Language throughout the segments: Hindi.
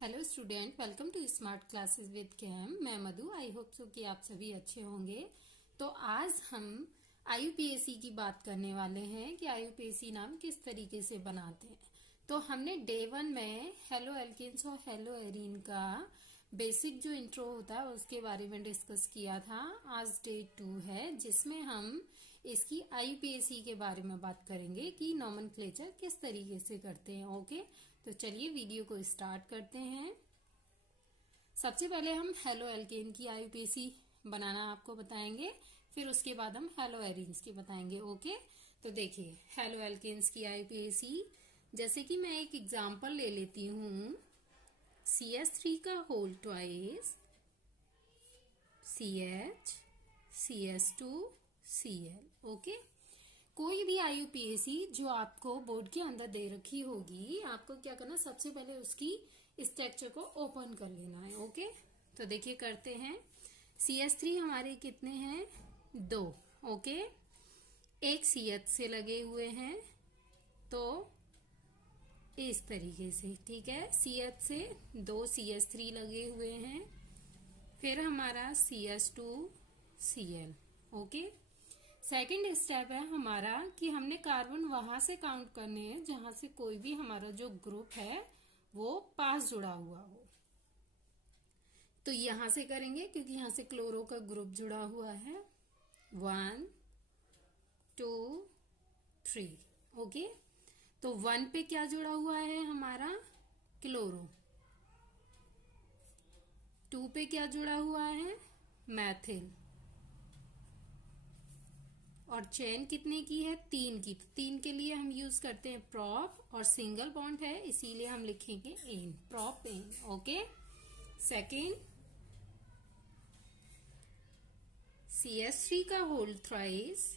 Hello student, welcome to smart classes with Cam. मैं मधु। आई होप सो कि आप सभी अच्छे होंगे। तो आज हम आईयूपीएसी की बात करने वाले हैं कि आईयूपीएसी नाम किस तरीके से बनाते हैं। तो हमने डे 1 में हेलो एल्केन्स और हेलो एरीन का बेसिक जो इंट्रो होता है उसके बारे में डिस्कस किया था। आज डे 2 है जिसमें हम इसकी आईयूपीएसी के बारे में बात करेंगे कि नॉमेनक्लेचर किस तरीके से करते हैं। ओके, तो चलिए वीडियो को स्टार्ट करते हैं। सबसे पहले हम हेलो एल्केन की आईयूपीएसी बनाना आपको बताएंगे, फिर उसके बाद हम हेलो एरीन्स की बताएंगे। ओके, तो देखिए हेलो एल्केन्स की आईयूपीएसी, जैसे कि मैं एक एग्जांपल ले लेती हूं। CH3 का whole twice CH CS2 Cl। Okay, कोई भी आईयूपीएसी जो आपको बोर्ड के अंदर दे रखी होगी, आपको क्या करना, सबसे पहले उसकी स्ट्रक्चर को ओपन कर लेना है। ओके, तो देखिए करते हैं। CH3 हमारे कितने हैं? 2। ओके, एक CH से लगे हुए हैं, तो इस तरीके से, ठीक है। CH से 2 CH3 लगे हुए हैं, फिर हमारा CH2 Cl। Okay, second step है हमारा कि हमने कार्बन वहां से काउंट करने हैं जहां से कोई भी हमारा जो ग्रुप है वो पास जुड़ा हुआ हो। तो यहां से करेंगे क्योंकि यहां से क्लोरो का ग्रुप जुड़ा हुआ है। 1 2 3। ओके, तो 1 पे क्या जुड़ा हुआ है हमारा? क्लोरो। 2 पे क्या जुड़ा हुआ है? मैथिल। और चेन कितने की है? 3 की। तो 3 के लिए हम यूज करते हैं प्रॉप, और सिंगल बॉन्ड है इसीलिए हम लिखेंगे ane, propane. Okay, second CH3 का होल थ्राइस।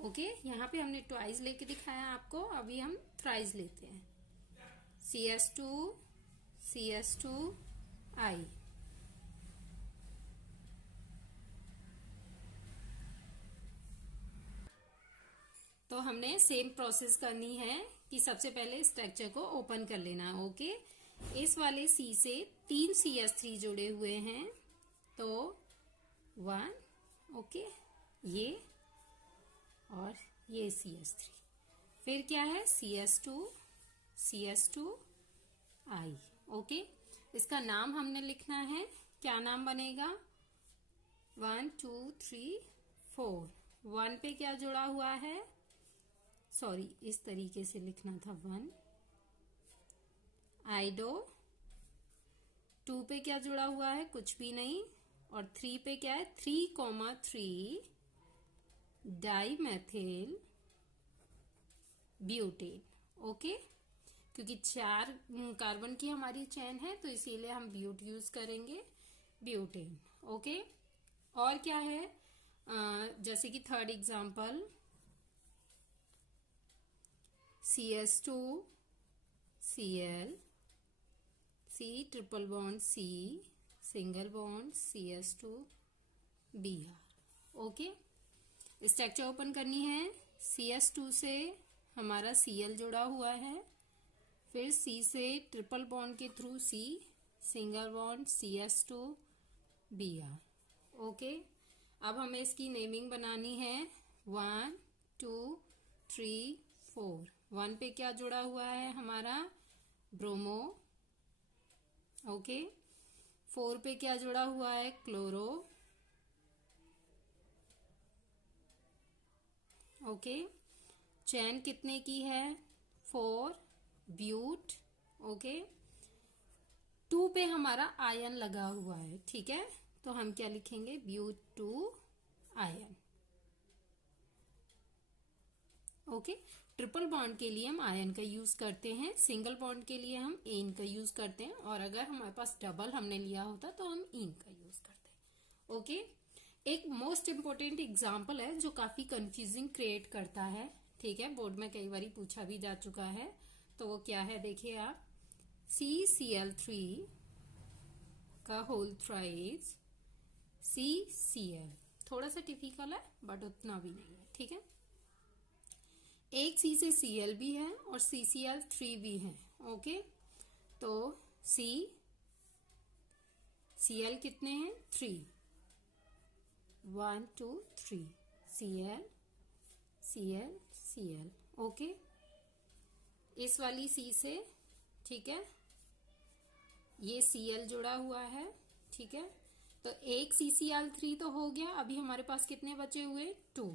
ओके, यहाँ पे हमने ट्वाइस लेके दिखाया आपको, अभी हम थ्राइस लेते हैं। CS2 CS2 I। तो हमने सेम प्रोसेस करनी है कि सबसे पहले स्ट्रक्चर को ओपन कर लेना है। ओके, इस वाले C से 3 CH3 जुड़े हुए हैं, तो 1। ओके, ये और ये CH3, फिर क्या है? CS2 I। ओके, इसका नाम हमने लिखना है। क्या नाम बनेगा? 1 2 3 4। 1 पे क्या जुड़ा हुआ है? सॉरी, इस तरीके से लिखना था। 1 आइडो। 2 पे क्या जुड़ा हुआ है? कुछ भी नहीं। और 3 पे क्या है? 3,3 डाइमेथिल ब्यूटेन। ओके, क्योंकि 4 कार्बन की हमारी चेन है तो इसीलिए हम ब्यूट यूज करेंगे, ब्यूटेन। ओके, और क्या है? जैसे कि third example CS2 Cl, C triple bond C, single bond CS2 Br। Okay, structure open करनी है। CS2 से हमारा Cl जुड़ा हुआ है, फिर C से ट्रिपल बॉन्ड के through C, single bond CS2 Br। Okay, अब हमें इसकी नेमिंग बनानी है। 1 2 3 4। 1 पे क्या जुड़ा हुआ है हमारा? ब्रोमो। ओके, 4 पे क्या जुड़ा हुआ है? क्लोरो। ओके, चैन कितने की है? 4 ब्यूट। ओके, 2 पे हमारा आयन लगा हुआ है, ठीक है, तो हम क्या लिखेंगे? But 2 yne. Okay, triple bond के लिए हम आयन का यूज करते हैं, सिंगल बॉन्ड के लिए हम एन का यूज करते हैं, और अगर हमारे पास डबल हमने लिया होता तो हम इन का यूज करते हैं। ओके, एक मोस्ट इम्पोर्टेंट एग्जाम्पल है जो काफी कंफ्यूजिंग क्रिएट करता है, ठीक है, बोर्ड में कई बार पूछा भी जा चुका है। तो वो क्या है? देखिए आप, CCl3 का होल थ्राइस CCl। थोड़ा सा टिपिकल है बट उतना भी नहीं है, ठीक है। एक C से Cl भी है और CCl3 भी है। ओके, तो C Cl कितने हैं? 3, 1 2 3, Cl Cl Cl। ओके, इस वाली C से, ठीक है, ये Cl जुड़ा हुआ है, ठीक है। तो एक CCl3 तो हो गया। अभी हमारे पास कितने बचे हुए? 2।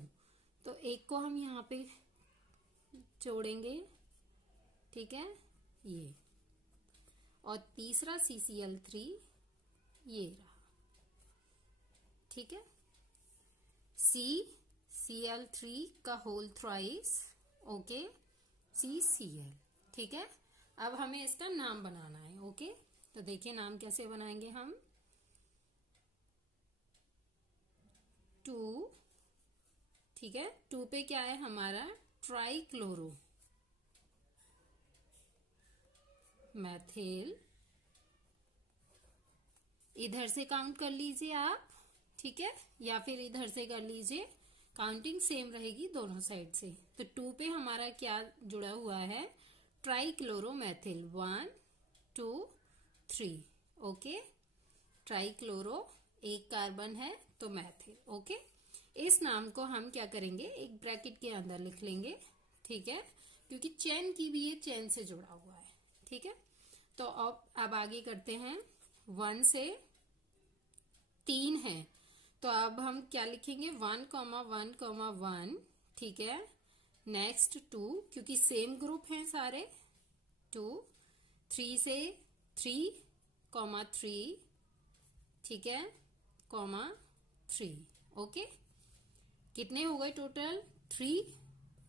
तो एक को हम यहाँ पे जोड़ेंगे, ठीक है, ये, और तीसरा CCl3 ये रहा, ठीक है। CCl3 का होल थ्राइस, ओके, CCl, ठीक है। अब हमें इसका नाम बनाना है, ओके। तो देखिए नाम कैसे बनाएंगे हम। 2, ठीक है, 2 पे क्या है हमारा? ट्राइक्लोरो मैथिल। इधर से काउंट कर लीजिए आप, ठीक है, या फिर इधर से कर लीजिए, काउंटिंग सेम रहेगी दोनों साइड से। तो 2 पे हमारा क्या जुड़ा हुआ है? ट्राइक्लोरोमेथिल, 1 2 3, ओके। ट्राइक्लोरो, एक कार्बन है तो मैथिल, ओके। इस नाम को हम क्या करेंगे? एक ब्रैकेट के अंदर लिख लेंगे, ठीक है, क्योंकि चेन की भी ये चेन से जुड़ा हुआ है, ठीक है। तो अब आगे करते हैं। 1 से 3 है, तो अब हम क्या लिखेंगे? 1,1,1, ठीक है। नेक्स्ट 2, क्योंकि सेम ग्रुप हैं सारे, 2। 3 से 3,3, ठीक है, ,3, ओके। कितने हो गए टोटल? 3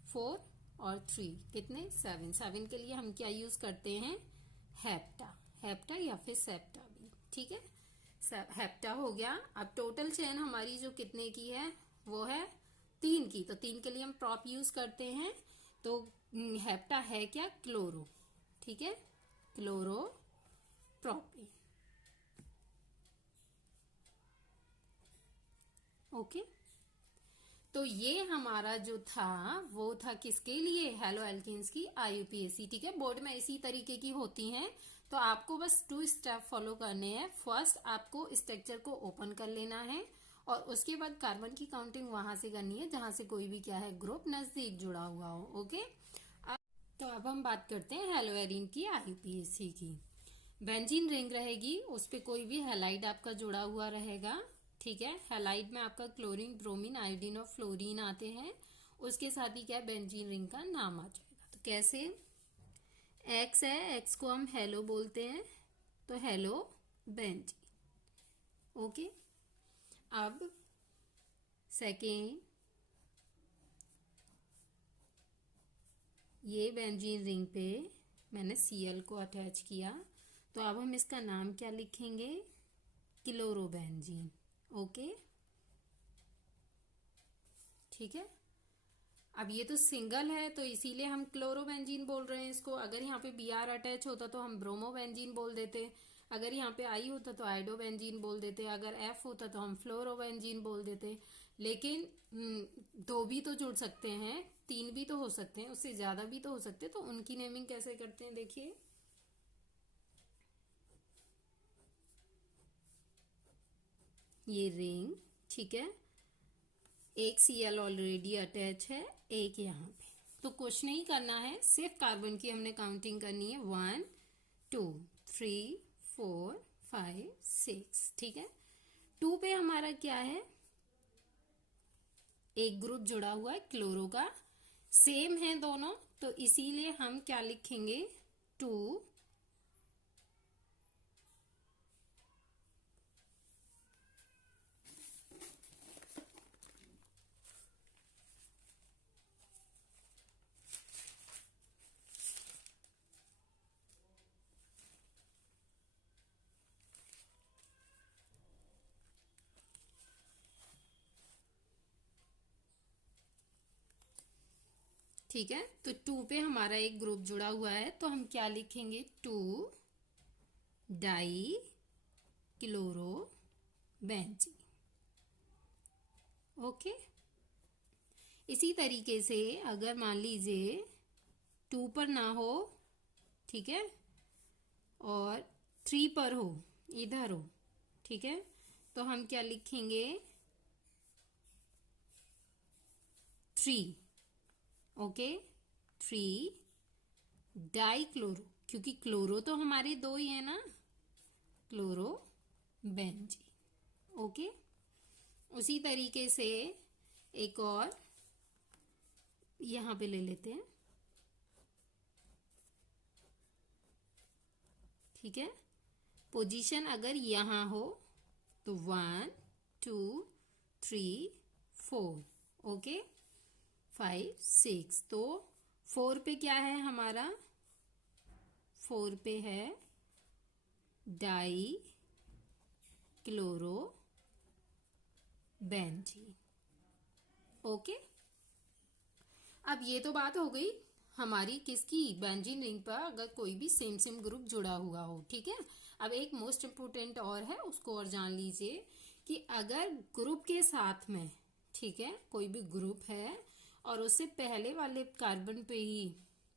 4 और 3, कितने? 7। 7 के लिए हम क्या यूज करते हैं? हेप्टा, हेप्टा या फिर सेप्टा भी, ठीक है। हेप्टा हो गया। अब टोटल चेन हमारी जो कितने की है? वो है 3 की। तो 3 के लिए हम प्रॉप यूज करते हैं। तो हेप्टा है क्या? क्लोरो, ठीक है, क्लोरो प्रोपीन, ओके। तो ये हमारा जो था वो था किसके लिए? हेलो एल्केन्स की IUPAC, ठीक है। बोर्ड में इसी तरीके की होती हैं। तो आपको बस 2 स्टेप फॉलो करने हैं। फर्स्ट आपको स्ट्रक्चर को ओपन कर लेना है और उसके बाद कार्बन की काउंटिंग वहां से करनी है जहां से कोई भी क्या है? ग्रुप नजदीक जुड़ा हुआ हो, ओके। तो अब हम बात करते हैं हेलोएरिन की IUPAC की। बेंजीन रिंग रहेगी, उस पर कोई भी हैलाइड आपका जुड़ा हुआ रहेगा, ठीक है। हैलाइड में आपका क्लोरीन, ब्रोमीन, आयोडीन और फ्लोरीन आते हैं। उसके साथ ही क्या? बेंजीन रिंग का नाम आ जाएगा। तो कैसे? एक्स है, एक्स को हम हेलो बोलते हैं, तो हेलो बेंजीन, ओके। अब सेकेंड, ये बेंजीन रिंग पे मैंने Cl को अटैच किया, तो अब हम इसका नाम क्या लिखेंगे? क्लोरोबेंजीन, ओके, ठीक है। अब ये तो सिंगल है तो इसीलिए हम क्लोरोबेंजीन बोल रहे हैं इसको। अगर यहाँ पे Br अटैच होता तो हम ब्रोमोबेंजीन बोल देते। अगर यहाँ पे I होता तो आइडोबेंजीन बोल देते। अगर F होता तो हम फ्लोरोबेंजीन बोल देते। लेकिन 2 भी तो जुड़ सकते हैं, 3 भी तो हो सकते हैं, उससे ज्यादा भी तो हो सकते हैं। तो उनकी नेमिंग कैसे करते हैं? देखिए, ये रिंग, ठीक है, एक Cl ऑलरेडी अटैच है, एक यहाँ पे। तो कुछ नहीं करना है, सिर्फ कार्बन की हमने काउंटिंग करनी है। 1 2 3 4 5 6, ठीक है। 2 पे हमारा क्या है? एक ग्रुप जुड़ा हुआ है क्लोरो का, सेम है दोनों, तो इसीलिए हम क्या लिखेंगे? 2, ठीक है। तो 2 पे हमारा एक ग्रुप जुड़ा हुआ है, तो हम क्या लिखेंगे? 2 डाई क्लोरो बेंजीन, ओके। इसी तरीके से अगर मान लीजिए 2 पर ना हो, ठीक है, और 3 पर हो, इधर हो, ठीक है, तो हम क्या लिखेंगे 3, ओके 3 डाइक्लोरो, क्योंकि क्लोरो तो हमारे 2 ही है ना, क्लोरो बेंजीन, ओके। उसी तरीके से एक और यहां पे ले लेते हैं, ठीक है। पोजीशन अगर यहां हो तो 1 2 3 4, ओके 5 6, तो 4 पे क्या है हमारा, 4 पे है डाई क्लोरो बेंजीन, ओके। अब ये तो बात हो गई हमारी किसकी, बेंजीन रिंग पर अगर कोई भी सेम सेम ग्रुप जुड़ा हुआ हो, ठीक है। अब एक मोस्ट इम्पोर्टेंट और है, उसको और जान लीजिए कि अगर ग्रुप के साथ में, ठीक है, कोई भी ग्रुप है और उससे पहले वाले कार्बन पे ही,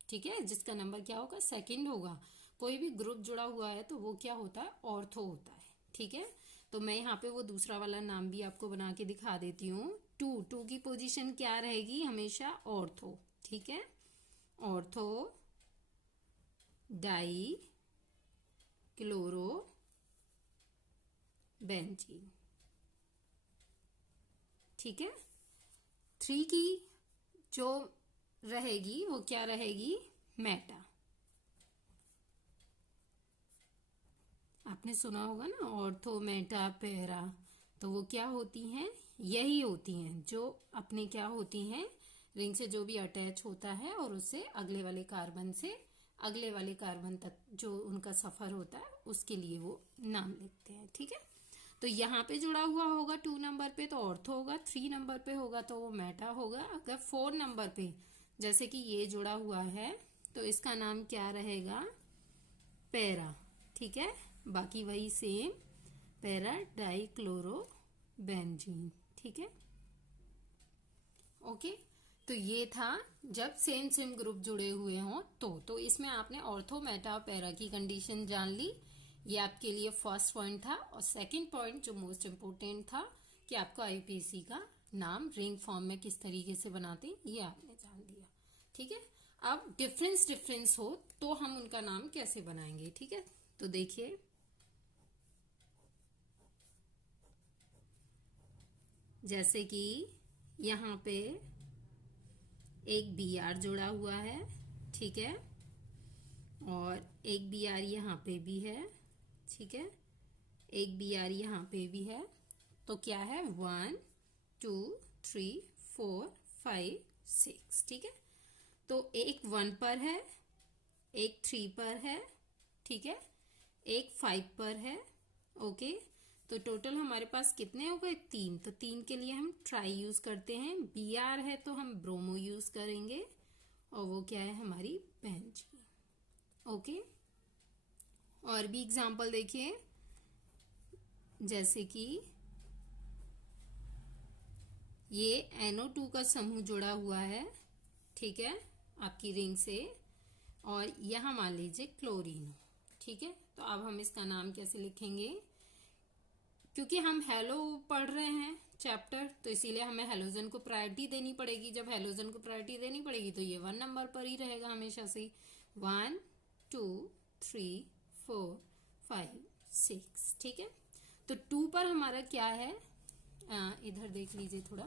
ठीक है, जिसका नंबर क्या होगा, सेकंड होगा, कोई भी ग्रुप जुड़ा हुआ है तो वो क्या होता है, ऑर्थो होता है, ठीक है। तो मैं यहाँ पे वो दूसरा वाला नाम भी आपको बना के दिखा देती हूँ। 2 की पोजीशन क्या रहेगी, हमेशा ऑर्थो, ठीक है, ऑर्थो डाई क्लोरो बेंजीन, ठीक है। 3 की जो रहेगी वो क्या रहेगी, मेटा। आपने सुना होगा ना ऑर्थो मेटा पैरा, तो वो क्या होती हैं, यही होती हैं जो अपने क्या होती हैं, रिंग से जो भी अटैच होता है और उससे अगले वाले कार्बन से अगले वाले कार्बन तक जो उनका सफर होता है उसके लिए वो नाम लिखते हैं, ठीक है। तो यहाँ पे जुड़ा हुआ होगा 2 नंबर पे तो ऑर्थो होगा, 3 नंबर पे होगा तो वो मेटा होगा, अगर 4 नंबर पे जैसे कि ये जुड़ा हुआ है तो इसका नाम क्या रहेगा, पैरा, ठीक है। बाकी वही सेम, पैरा डाइक्लोरो बेंजीन, ठीक है, ओके। तो ये था जब सेम सेम ग्रुप जुड़े हुए हों तो इसमें आपने ऑर्थो मेटा पैरा की कंडीशन जान ली, ये आपके लिए फर्स्ट पॉइंट था। और सेकंड पॉइंट जो मोस्ट इम्पोर्टेंट था कि आपको आईयूपीएसी का नाम रिंग फॉर्म में किस तरीके से बनाते हैं ये आपने जान लिया, ठीक है। अब डिफरेंस हो तो हम उनका नाम कैसे बनाएंगे, ठीक है। तो देखिए जैसे कि यहाँ पे एक बी आर जुड़ा हुआ है, ठीक है, और एक बी आर यहाँ पे भी है, ठीक है, एक बी आर यहाँ पे भी है, तो क्या है 1 2 3 4 5 6, ठीक है। तो एक 1 पर है, एक 3 पर है, ठीक है, एक 5 पर है, ओके। तो टोटल हमारे पास कितने हो गए, 3। तो 3 के लिए हम ट्राई यूज करते हैं, बी आर है तो हम ब्रोमो यूज करेंगे और वो क्या है हमारी बेंजीन, ओके। और भी एग्जांपल देखिए जैसे कि ये NO2 का समूह जुड़ा हुआ है, ठीक है, आपकी रिंग से, और यहां मान लीजिए क्लोरीन, ठीक है। तो अब हम इसका नाम कैसे लिखेंगे, क्योंकि हम हेलो पढ़ रहे हैं चैप्टर तो इसीलिए हमें हेलोजन को प्रायोरिटी देनी पड़ेगी। जब हेलोजन को प्रायोरिटी देनी पड़ेगी तो ये 1 नंबर पर ही रहेगा हमेशा से, 1 2 3 4 5 6, ठीक है। तो 2 पर हमारा क्या है, इधर देख लीजिए थोड़ा,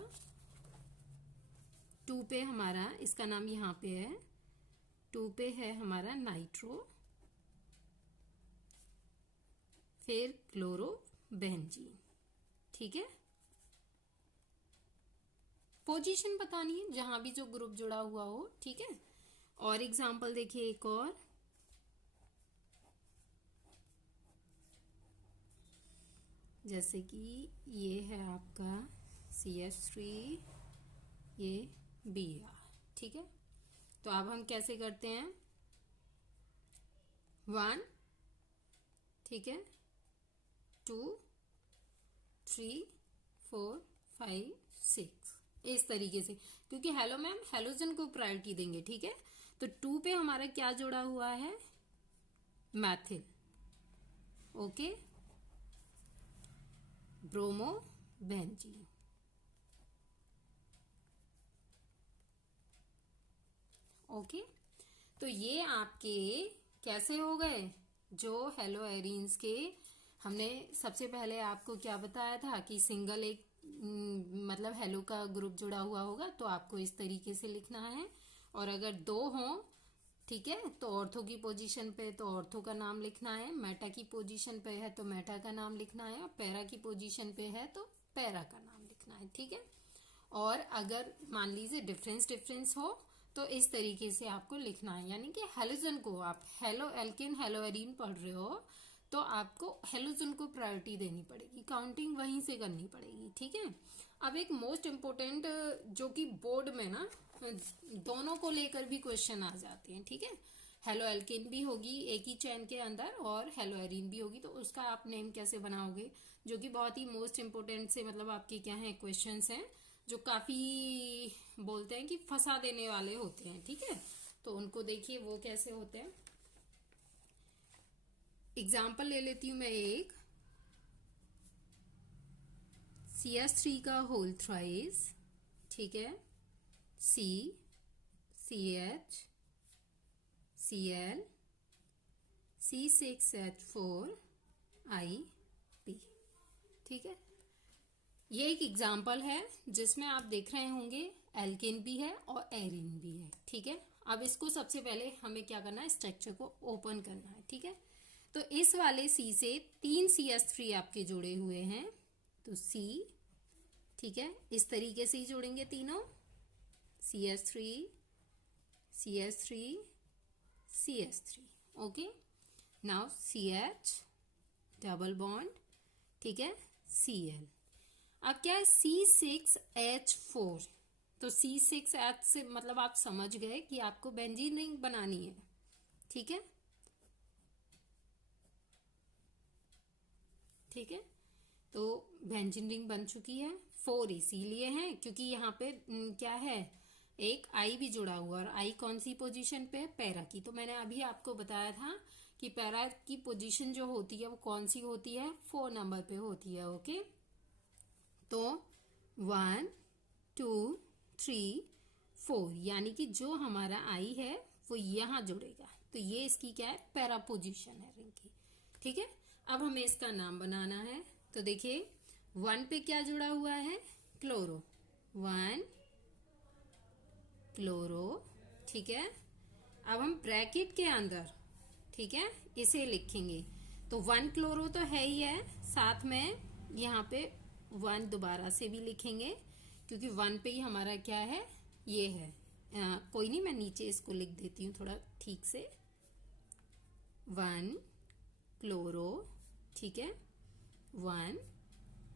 2 पे हमारा इसका नाम यहाँ पे है, 2 पे है हमारा नाइट्रो, फिर क्लोरो बेंजीन, ठीक है। पोजीशन बतानी है जहां भी जो ग्रुप जुड़ा हुआ हो, ठीक है। और एग्जांपल देखिए एक और, जैसे कि ये है आपका CH3, ये Br, ठीक है। तो अब हम कैसे करते हैं, 1, ठीक है, 2 3 4 5 6, इस तरीके से, क्योंकि हेलो मैम हेलोजन को प्रायोरिटी देंगे, ठीक है। तो 2 पे हमारा क्या जुड़ा हुआ है, Maithil, okay. Bromo benzene. Okay, तो ये आपके कैसे हो गए, जो हेलो एरीन्स के हमने सबसे पहले आपको क्या बताया था कि सिंगल एक मतलब हेलो का ग्रुप जुड़ा हुआ होगा तो आपको इस तरीके से लिखना है, और अगर दो हों, ठीक है, तो ऑर्थो की पोजीशन पे तो ऑर्थो का नाम लिखना है, मेटा की पोजीशन पे है तो मेटा का नाम लिखना है, और पैरा की पोजीशन पे है तो पैरा का नाम लिखना है, ठीक है। और अगर मान लीजिए डिफरेंस डिफरेंस हो तो इस तरीके से आपको लिखना है, यानी कि हेलोजन को आप हेलो एल्केन हेलो एरीन पढ़ रहे हो तो आपको हेलोजन को प्रायोरिटी देनी पड़ेगी, काउंटिंग वहीं से करनी पड़ेगी, ठीक है। अब एक मोस्ट इम्पोर्टेंट जो कि बोर्ड में ना दोनों को लेकर भी क्वेश्चन आ जाते हैं, ठीक है। हेलो एल्केन भी होगी एक ही चैन के अंदर और हेलो एरीन भी होगी, तो उसका आप नेम कैसे बनाओगे, जो कि बहुत ही मोस्ट इम्पोर्टेंट से मतलब आपके क्या है क्वेश्चंस हैं, जो काफी बोलते हैं कि फंसा देने वाले होते हैं, ठीक है। तो उनको देखिए वो कैसे होते हैं। एग्जाम्पल ले लेती हूं मैं एक, CS3 का होल थ्राइस, ठीक है, C, CH, Cl, C6H4, IP, ठीक है। ये एक एग्जाम्पल है जिसमें आप देख रहे होंगे एल्केन भी है और एरीन भी है, ठीक है। अब इसको सबसे पहले हमें क्या करना है, स्ट्रक्चर को ओपन करना है, ठीक है। तो इस वाले C से 3 CS3 आपके जुड़े हुए हैं, तो C, ठीक है, इस तरीके से ही जोड़ेंगे तीनों, CS3, CS3, CS3, okay. Now CH double bond, ठीक है, Cl। अब क्या है C6H4, तो C6H से मतलब आप समझ गए कि आपको बेंजीन रिंग बनानी है, ठीक है, ठीक है। तो बेंजीन रिंग बन चुकी है, 4 इसीलिए है क्योंकि यहाँ पे क्या है, एक आई भी जुड़ा हुआ, और आई कौन सी पोजीशन पे है, पैरा की। तो मैंने अभी आपको बताया था कि पैरा की पोजीशन जो होती है वो कौन सी होती है, 4 नंबर पे होती है, ओके। तो 1 2 3 4, यानी कि जो हमारा आई है वो यहाँ जुड़ेगा, तो ये इसकी क्या है, पैरा पोजीशन है रिंग की, ठीक है। अब हमें इसका नाम बनाना है, तो देखिए 1 पे क्या जुड़ा हुआ है, क्लोरो, 1 क्लोरो, ठीक है। अब हम ब्रैकेट के अंदर, ठीक है, इसे लिखेंगे, तो 1 क्लोरो तो है ही है, साथ में यहाँ पे 1 दोबारा से भी लिखेंगे क्योंकि 1 पे ही हमारा क्या है, ये है, कोई नहीं, मैं नीचे इसको लिख देती हूँ थोड़ा ठीक से, 1 क्लोरो, ठीक है, 1।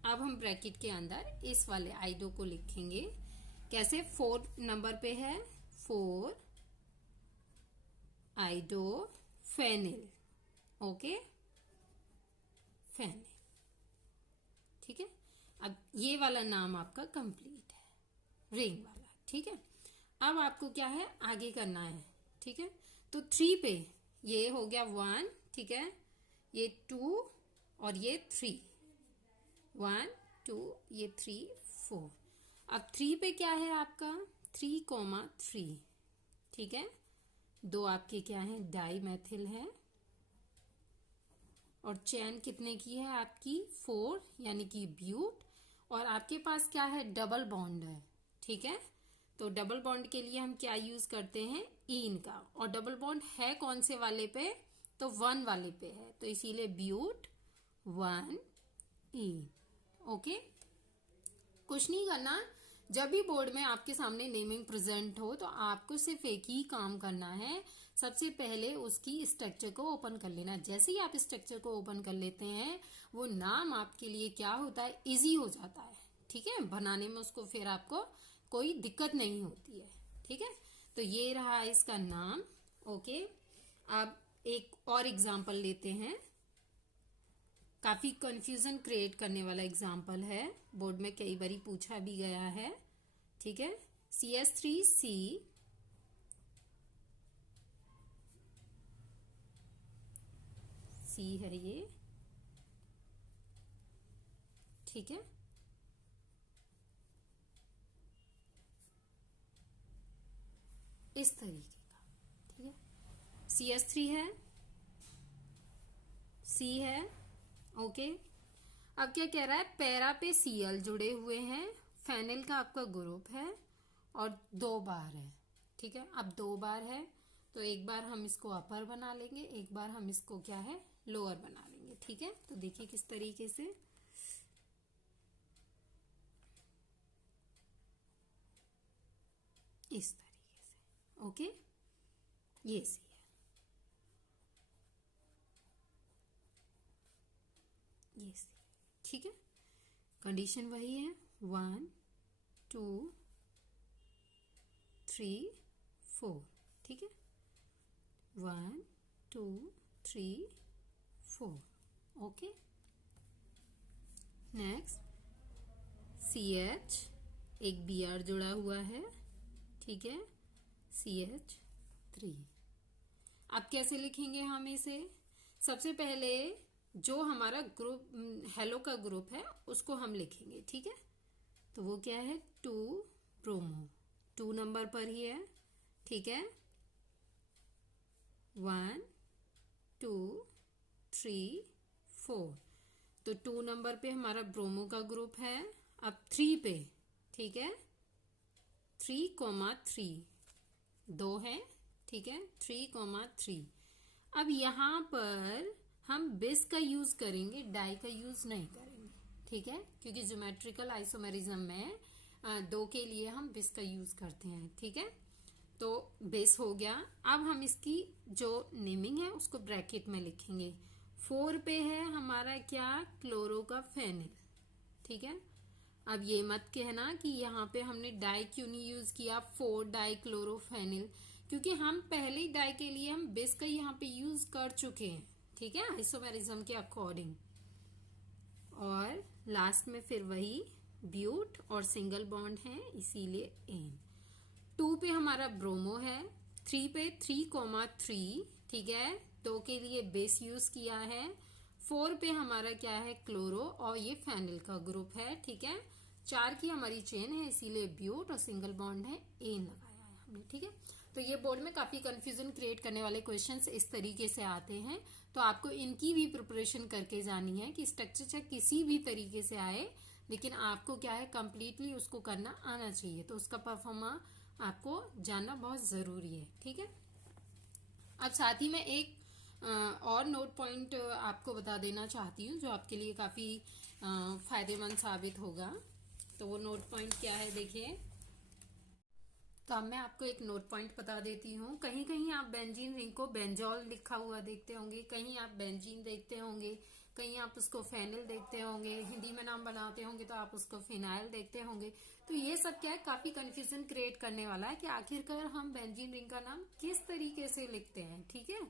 अब हम ब्रैकेट के अंदर इस वाले आइडो को लिखेंगे कैसे, 4 नंबर पे है, 4 आइडो फेनिल, ओके, फेनिल, ठीक है। अब ये वाला नाम आपका कंप्लीट है, रिंग वाला, ठीक है। अब आपको क्या है आगे करना है, ठीक है। तो 3 पे ये हो गया 1, ठीक है, ये 2 और ये 3, 1 2, ये 3 4। अब 3 पे क्या है आपका 3,3, ठीक है, दो आपके क्या है डाई मैथिल है, और चैन कितने की है आपकी 4, यानी कि ब्यूट, और आपके पास क्या है डबल बॉन्ड है, ठीक है। तो डबल बॉन्ड के लिए हम क्या यूज करते हैं, ईन का, और डबल बॉन्ड है कौन से वाले पे, तो 1 वाले पे है, तो इसीलिए ब्यूट 1 ईन, ओके। कुछ नहीं करना, जब भी बोर्ड में आपके सामने नेमिंग प्रेजेंट हो तो आपको सिर्फ एक ही काम करना है, सबसे पहले उसकी स्ट्रक्चर को ओपन कर लेना। जैसे ही आप स्ट्रक्चर को ओपन कर लेते हैं वो नाम आपके लिए क्या होता है, इजी हो जाता है, ठीक है, बनाने में उसको फिर आपको कोई दिक्कत नहीं होती है, ठीक है। तो ये रहा इसका नाम, ओके। अब एक और एग्जाम्पल लेते हैं, काफी कंफ्यूजन क्रिएट करने वाला एग्जाम्पल है, बोर्ड में कई बारी पूछा भी गया है, ठीक है। CS3C, C है ये, ठीक है। इस तरीके का, ठीक है। CH3 है, C है, ओके। अब क्या कह रहा है, पैरा पे Cl जुड़े हुए हैं, फेनिल का आपका ग्रुप है और 2 बार है, ठीक है। अब 2 बार है तो एक बार हम इसको अपर बना लेंगे, एक बार हम इसको क्या है लोअर बना लेंगे, ठीक है। तो देखिए किस तरीके से, इस तरीके से, ओके। ये सी है, ये सी, ठीक है। कंडीशन वही है, 1 2 3 4, ठीक है। 1 2 3 4, ओके। नेक्स्ट CH, एक Br जुड़ा हुआ है, ठीक है, CH3। अब कैसे लिखेंगे हम इसे, सबसे पहले जो हमारा ग्रुप हेलो का ग्रुप है उसको हम लिखेंगे, ठीक है। तो वो क्या है, 2 ब्रोमो, 2 नंबर पर ही है, ठीक है। 1 2 3 4, तो 2 नंबर पे हमारा ब्रोमो का ग्रुप है। अब 3 पे, ठीक है, 3,3 2 है, ठीक है, 3,3। अब यहाँ पर हम बेस का यूज करेंगे, डाई का यूज नहीं करेंगे, ठीक है, क्योंकि ज्योमेट्रिकल आइसोमेरिज्म में 2 के लिए हम बेस का यूज करते हैं, ठीक है। तो बेस हो गया। अब हम इसकी जो नेमिंग है उसको ब्रैकेट में लिखेंगे। 4 पे है हमारा क्या, क्लोरो का फेनिल, ठीक है। अब ये मत कहना कि यहाँ पे हमने डाई क्यों नहीं यूज किया, 4 डाई क्लोरोफेनिल, क्योंकि हम पहले ही डाई के लिए हम बेस का यहाँ पे यूज कर चुके हैं, ठीक है, आइसोमेरिज्म के अकॉर्डिंग। और लास्ट में फिर वही ब्यूट और सिंगल बॉन्ड है, इसीलिए एन। 2 पे हमारा ब्रोमो है, 3 पे 3,3, ठीक है, 2 के लिए बेस यूज किया है। 4 पे हमारा क्या है, क्लोरो, और ये फेनिल का ग्रुप है, ठीक है। 4 की हमारी चेन है, इसीलिए ब्यूट, और सिंगल बॉन्ड है, एन लगाया है हमने, ठीक है। तो ये बोर्ड में काफी कंफ्यूजन क्रिएट करने वाले क्वेश्चंस इस तरीके से आते हैं, तो आपको इनकी भी प्रिपरेशन करके जानी है कि स्ट्रक्चर चाहे किसी भी तरीके से आए, लेकिन आपको क्या है, कंप्लीटली उसको करना आना चाहिए। तो उसका परफॉर्मा आपको जानना बहुत जरूरी है, ठीक है। अब साथ ही मैं एक और नोट पॉइंट आपको बता देना चाहती हूँ जो आपके लिए काफी फायदेमंद साबित होगा। तो वो नोट पॉइंट क्या है, देखिए। तो अब मैं आपको एक नोट पॉइंट बता देती हूँ। कहीं कहीं आप बेंजीन रिंग को बेंजोल लिखा हुआ देखते होंगे, कहीं आप बेंजीन देखते होंगे, कहीं आप उसको फेनिल देखते होंगे, हिंदी में नाम बनाते होंगे तो आप उसको फिनाइल देखते होंगे। तो ये सब क्या है, काफी कंफ्यूजन क्रिएट करने वाला है कि आखिरकार हम बेंजीन रिंग का नाम किस तरीके से लिखते हैं, ठीक है।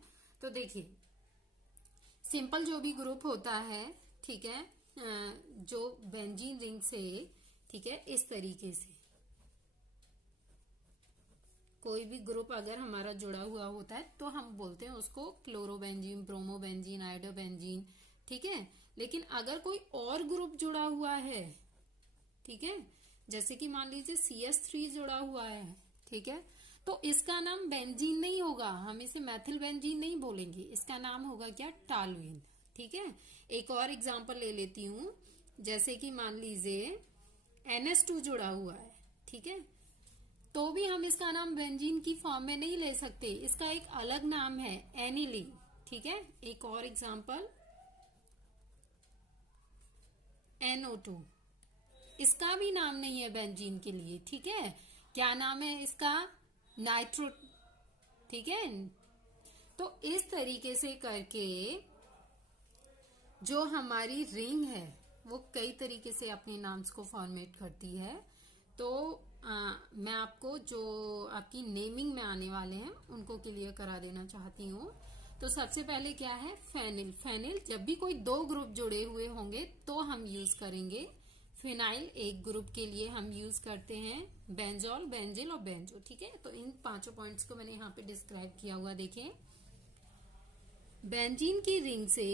तो देखिए, सिंपल जो भी ग्रुप होता है, ठीक है, जो बेंजीन रिंग से, ठीक है, इस तरीके से कोई भी ग्रुप अगर हमारा जुड़ा हुआ होता है तो हम बोलते हैं उसको क्लोरोबेंजीन, ब्रोमोबेंजीन, आयोडोबेंजीन, ठीक है। लेकिन अगर कोई और ग्रुप जुड़ा हुआ है, ठीक है, जैसे कि मान लीजिए CH3 जुड़ा हुआ है, ठीक है, तो इसका नाम बेंजीन नहीं होगा, हम इसे मैथिल बेंजीन नहीं बोलेंगे, इसका नाम होगा क्या, टॉलुइन, ठीक है। एक और एग्जांपल ले लेती हूं, जैसे कि मान लीजिए NH2 जुड़ा हुआ है, ठीक है, तो भी हम इसका नाम बेंजीन की फॉर्म में नहीं ले सकते, इसका एक अलग नाम है, एनिलीन, ठीक है। एक और एग्जांपल, NO2, इसका भी नाम नहीं है बेंजीन के लिए, ठीक है। क्या नाम है इसका, नाइट्रो, ठीक है। तो इस तरीके से करके जो हमारी रिंग है वो कई तरीके से अपने नाम्स को फॉर्मेट करती है। तो मैं आपको जो आपकी नेमिंग में आने वाले हैं उनको क्लियर करा देना चाहती हूँ। तो सबसे पहले क्या है, फेनिल। फेनिल जब भी कोई 2 ग्रुप जुड़े हुए होंगे तो हम यूज करेंगे। फिनाइल एक ग्रुप के लिए हम यूज करते हैं बेंजोल, बेंजिल और बेंजो, ठीक है। तो इन 5 पॉइंट्स को मैंने यहाँ पे डिस्क्राइब किया हुआ, देखें। बेंजीन की रिंग से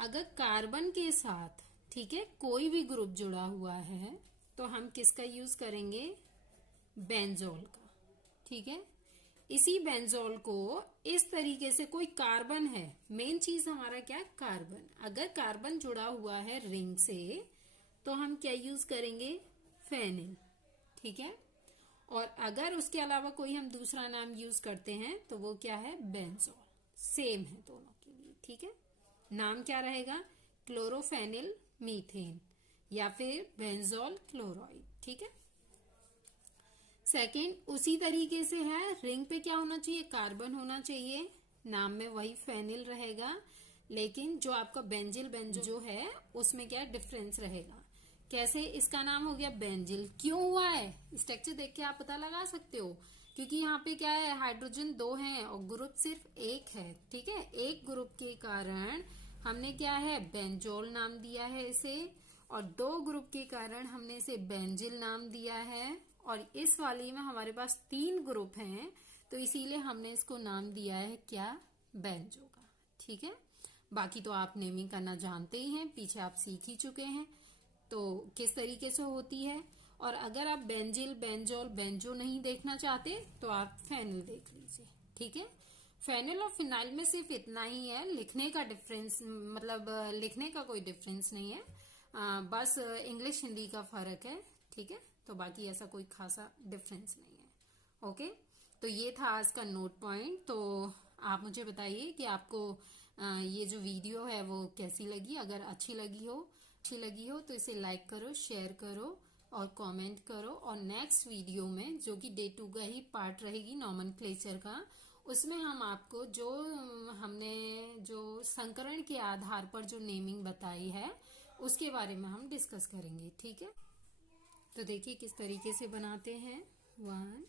अगर कार्बन के साथ, ठीक है, कोई भी ग्रुप जुड़ा हुआ है तो हम किसका यूज करेंगे, बेंजोल का। ठीक है, इसी बेंजोल को इस तरीके से, कोई कार्बन है, मेन चीज हमारा क्या है, कार्बन। अगर कार्बन जुड़ा हुआ है रिंग से तो हम क्या यूज करेंगे, फेनिल। ठीक है, और अगर उसके अलावा कोई हम दूसरा नाम यूज करते हैं तो वो क्या है, बेंजोल। सेम है दोनों के लिए। ठीक है, नाम क्या रहेगा, क्लोरोफेनिल मीथेन या फिर बेंजोल क्लोराइड। ठीक है, सेकेंड उसी तरीके से है, रिंग पे क्या होना चाहिए, कार्बन होना चाहिए, नाम में वही फेनिल रहेगा, लेकिन जो आपका बेंजिल बेंजो जो है उसमें क्या डिफरेंस रहेगा। कैसे, इसका नाम हो गया बेंजिल, क्यों हुआ है, स्ट्रक्चर देख के आप पता लगा सकते हो, क्योंकि यहाँ पे क्या है, हाइड्रोजन 2 हैं और ग्रुप सिर्फ एक है। ठीक है, एक ग्रुप के कारण हमने क्या है, बेंजोल नाम दिया है इसे, और 2 ग्रुप के कारण हमने इसे बेंजिल नाम दिया है, और इस वाली में हमारे पास 3 ग्रुप हैं तो इसीलिए हमने इसको नाम दिया है क्या, बेंजो का। ठीक है, बाकी तो आप नेमिंग करना जानते ही हैं, पीछे आप सीख ही चुके हैं तो किस तरीके से होती है। और अगर आप बेंजिल बेंजोल बेंजो नहीं देखना चाहते तो आप फेनिल देख लीजिए। ठीक है, फेनिल और फिनाइल में सिर्फ इतना ही है, लिखने का डिफरेंस, मतलब लिखने का कोई डिफरेंस नहीं है, बस इंग्लिश हिंदी का फर्क है। ठीक है, तो बाकी ऐसा कोई खासा डिफरेंस नहीं है। ओके, तो ये था आज का नोट पॉइंट। तो आप मुझे बताइए कि आपको ये जो वीडियो है वो कैसी लगी। अगर अच्छी लगी हो तो इसे लाइक करो, शेयर करो और कमेंट करो। और नेक्स्ट वीडियो में जो कि डे 2 का ही पार्ट रहेगी नॉमेनक्लेचर का, उसमें हम आपको जो हमने जो संकरण के आधार पर जो नेमिंग बताई है उसके बारे में हम डिस्कस करेंगे। ठीक है, तो देखिए किस तरीके से बनाते हैं, 1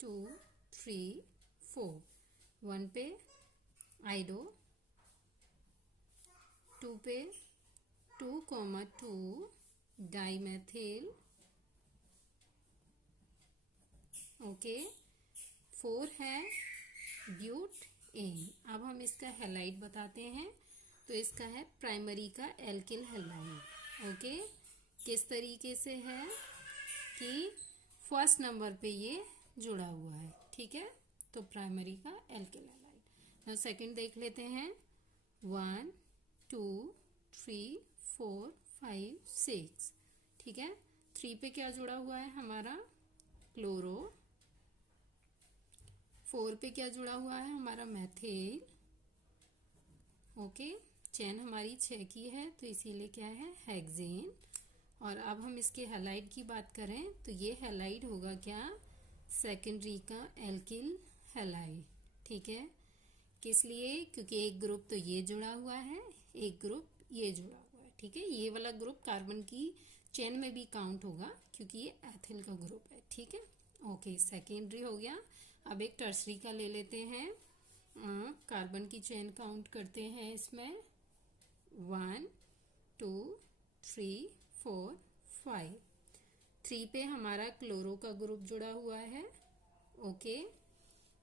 2 3 4, 1 पे आइडो, 2 पे 2,2 डाइमेथिल, ओके, 4 है ब्यूटेन। अब हम इसका हैलाइड बताते हैं, तो इसका है प्राइमरी का एल्किल हैलाइड। ओके, किस तरीके से है कि फर्स्ट नंबर पे ये जुड़ा हुआ है। ठीक है, तो प्राइमरी का एल्किल हैलाइड। नाउ सेकंड देख लेते हैं, 1 2 3 4 5 6। ठीक है, 3 पे क्या जुड़ा हुआ है हमारा, क्लोरो, 4 पे क्या जुड़ा हुआ है हमारा, मैथिल। ओके, चेन हमारी 6 की है तो इसीलिए क्या है, हेक्सेन। और अब हम इसके हैलाइड की बात करें तो ये हैलाइड होगा क्या, सेकेंडरी का एल्किल हैलाइड। ठीक है, किस लिए, क्योंकि एक ग्रुप तो ये जुड़ा हुआ है, एक ग्रुप ये जुड़ा हुआ है। ठीक है, ये वाला ग्रुप कार्बन की चेन में भी काउंट होगा क्योंकि ये एथिल का ग्रुप है। ठीक है, ओके, सेकेंडरी हो गया। अब एक टर्सरी का ले लेते हैं, कार्बन की चेन काउंट करते हैं इसमें, 1 2 3 4 5। 3 पे हमारा क्लोरो का ग्रुप जुड़ा हुआ है। ओके,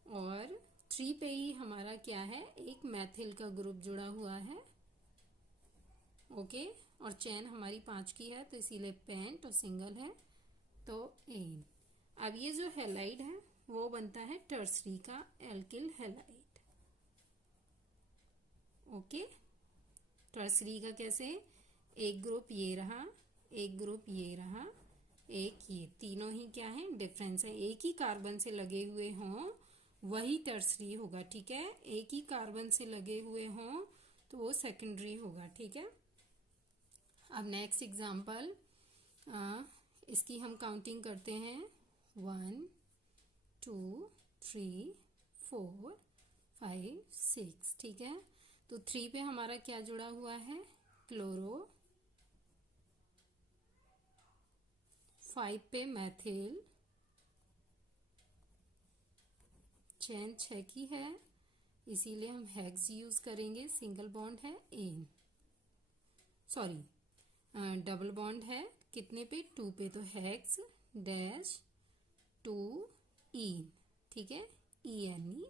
और 3 पे ही हमारा क्या है, एक मैथिल का ग्रुप जुड़ा हुआ है। ओके, और चेन हमारी 5 की है तो इसीलिए पेंट और सिंगल है तो एन। अब ये जो हैलाइड है वो बनता है टर्सरी का एल्किल हैलाइड। ओके, टर्सरी का कैसे, एक ग्रुप ये रहा, एक ग्रुप ये रहा, एक ये, तीनों ही क्या है, डिफरेंस है, एक ही कार्बन से लगे हुए हों वही टर्सरी होगा। ठीक है, एक ही कार्बन से लगे हुए हों तो वो सेकेंडरी होगा। ठीक है, अब नेक्स्ट एग्जाम्पल, इसकी हम काउंटिंग करते हैं, 1 2 3 4 5 6। ठीक है, तो 3 पे हमारा क्या जुड़ा हुआ है, क्लोरो, 5 पे मैथिल, चेन 6 की है इसीलिए हम हेक्स यूज करेंगे, सिंगल बॉन्ड है एन, सॉरी डबल बॉन्ड है कितने पे, 2 पे, तो हेक्स डैश 2 ईन। ठीक है, ENE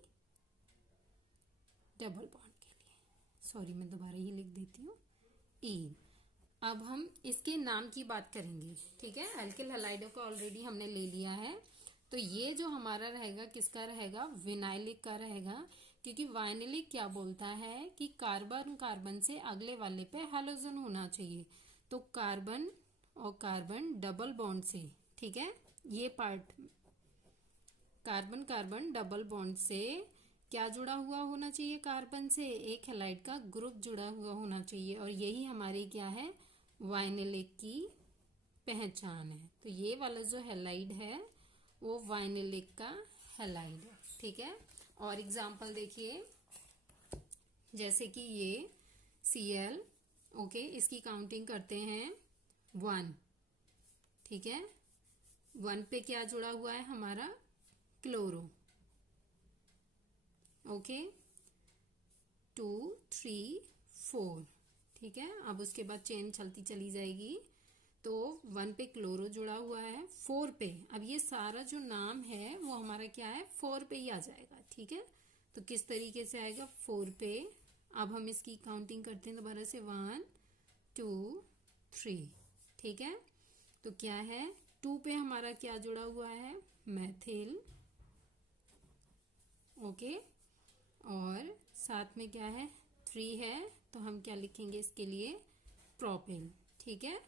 डबल बॉन्ड के लिए, सॉरी मैं दोबारा ही लिख देती हूँ, ईन। अब हम इसके नाम की बात करेंगे, ठीक है। एल्किल हैलाइडों को ऑलरेडी हमने ले लिया है, तो ये जो हमारा रहेगा किसका रहेगा, विनाइलिक का रहेगा, क्योंकि वाइनिलिक क्या बोलता है कि कार्बन कार्बन से अगले वाले पे हैलोजन होना चाहिए, तो कार्बन और कार्बन डबल बॉन्ड से, ठीक है, ये part carbon carbon double bond से क्या जुड़ा हुआ होना चाहिए, कार्बन से एक हैलाइड का ग्रुप जुड़ा हुआ होना चाहिए, और यही हमारी क्या है, वाइनिलिक की पहचान है। तो ये वाला जो हैलाइड है वो वाइनिलिक का हैलाइड है, ठीक है। और एग्जांपल देखिए, जैसे कि ये Cl, ओके, इसकी काउंटिंग करते हैं 1, ठीक है। 1 पे क्या जुड़ा हुआ है हमारा, क्लोरो, ओके, 2 3 4, ठीक है। अब उसके बाद चेन चलती चली जाएगी, तो 1 पे क्लोरो जुड़ा हुआ है, 4 पे, अब ये सारा जो नाम है वो हमारा क्या है, 4 पे ही आ जाएगा, ठीक है। तो किस तरीके से आएगा, 4 पे। अब हम इसकी काउंटिंग करते हैं दोबारा से, 1 2 3, ठीक है। तो क्या है, 2 पे हमारा क्या जुड़ा हुआ है, मैथिल, ओके, और साथ में क्या है, 3 है, तो हम क्या लिखेंगे इसके लिए, प्रोपिल, ठीक है।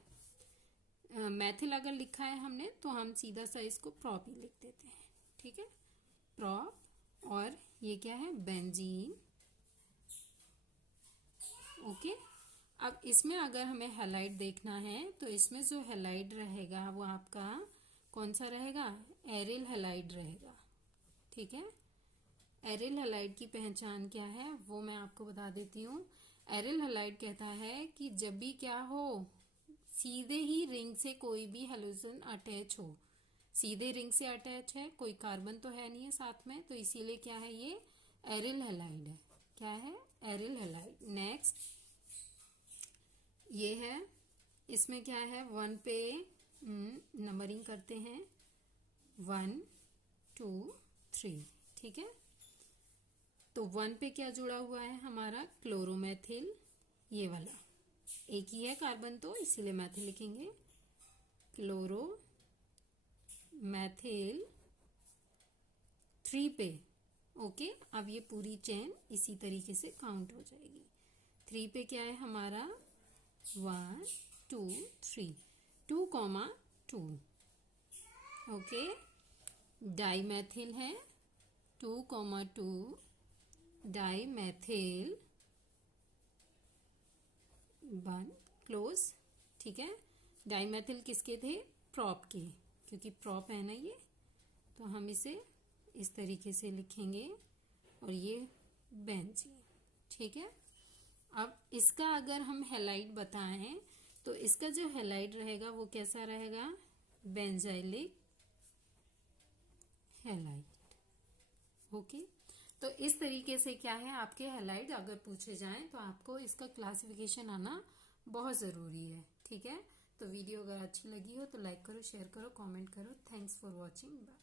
मैथिल अगर लिखा है हमने तो हम सीधा सा इसको प्रॉप ही लिख देते हैं, ठीक है, प्रॉप। और ये क्या है, बेंजीन, ओके। अब इसमें अगर हमें हैलाइड देखना है तो इसमें जो हैलाइड रहेगा वो आपका कौन सा रहेगा, एरिल हैलाइड रहेगा, ठीक है। एरिल हैलाइड की पहचान क्या है वो मैं आपको बता देती हूँ। एरिल हैलाइड कहता है कि जब भी क्या हो, सीधे ही रिंग से कोई भी हैलोजन अटैच हो, सीधे रिंग से अटैच है, कोई कार्बन तो है नहीं है साथ में, तो इसीलिए क्या है, ये एरिल हैलाइड है, क्या है, एरिल हैलाइड। नेक्स्ट ये है, इसमें क्या है, 1 पे नंबरिंग करते हैं, 1 2 3, ठीक है। तो 1 पे क्या जुड़ा हुआ है हमारा, क्लोरोमेथिल, ये वाला एक ही है कार्बन तो इसीलिए मैथिल लिखेंगे, क्लोरो मैथिल। 3 पे, ओके, अब ये पूरी चेन इसी तरीके से काउंट हो जाएगी। 3 पे क्या है हमारा, 1 2 3, 2,2, ओके। डाईमेथिल है, 2,2 डाईमेथिल 1 क्लोज, ठीक है। डाईमेथिल किसके थे, प्रॉप के, क्योंकि प्रॉप है ना ये, तो हम इसे इस तरीके से लिखेंगे, और ये बेंजीन, ठीक है। अब इसका अगर हम हैलाइड बताएं तो इसका जो हैलाइड रहेगा वो कैसा रहेगा, बेंजाइलिक हैलाइड, ओके। तो इस तरीके से क्या है, आपके हैलाइड अगर पूछे जाएं तो आपको इसका क्लासिफिकेशन आना बहुत ज़रूरी है, ठीक है। तो वीडियो अगर अच्छी लगी हो तो लाइक करो, शेयर करो, कमेंट करो। Thanks for watching, bye.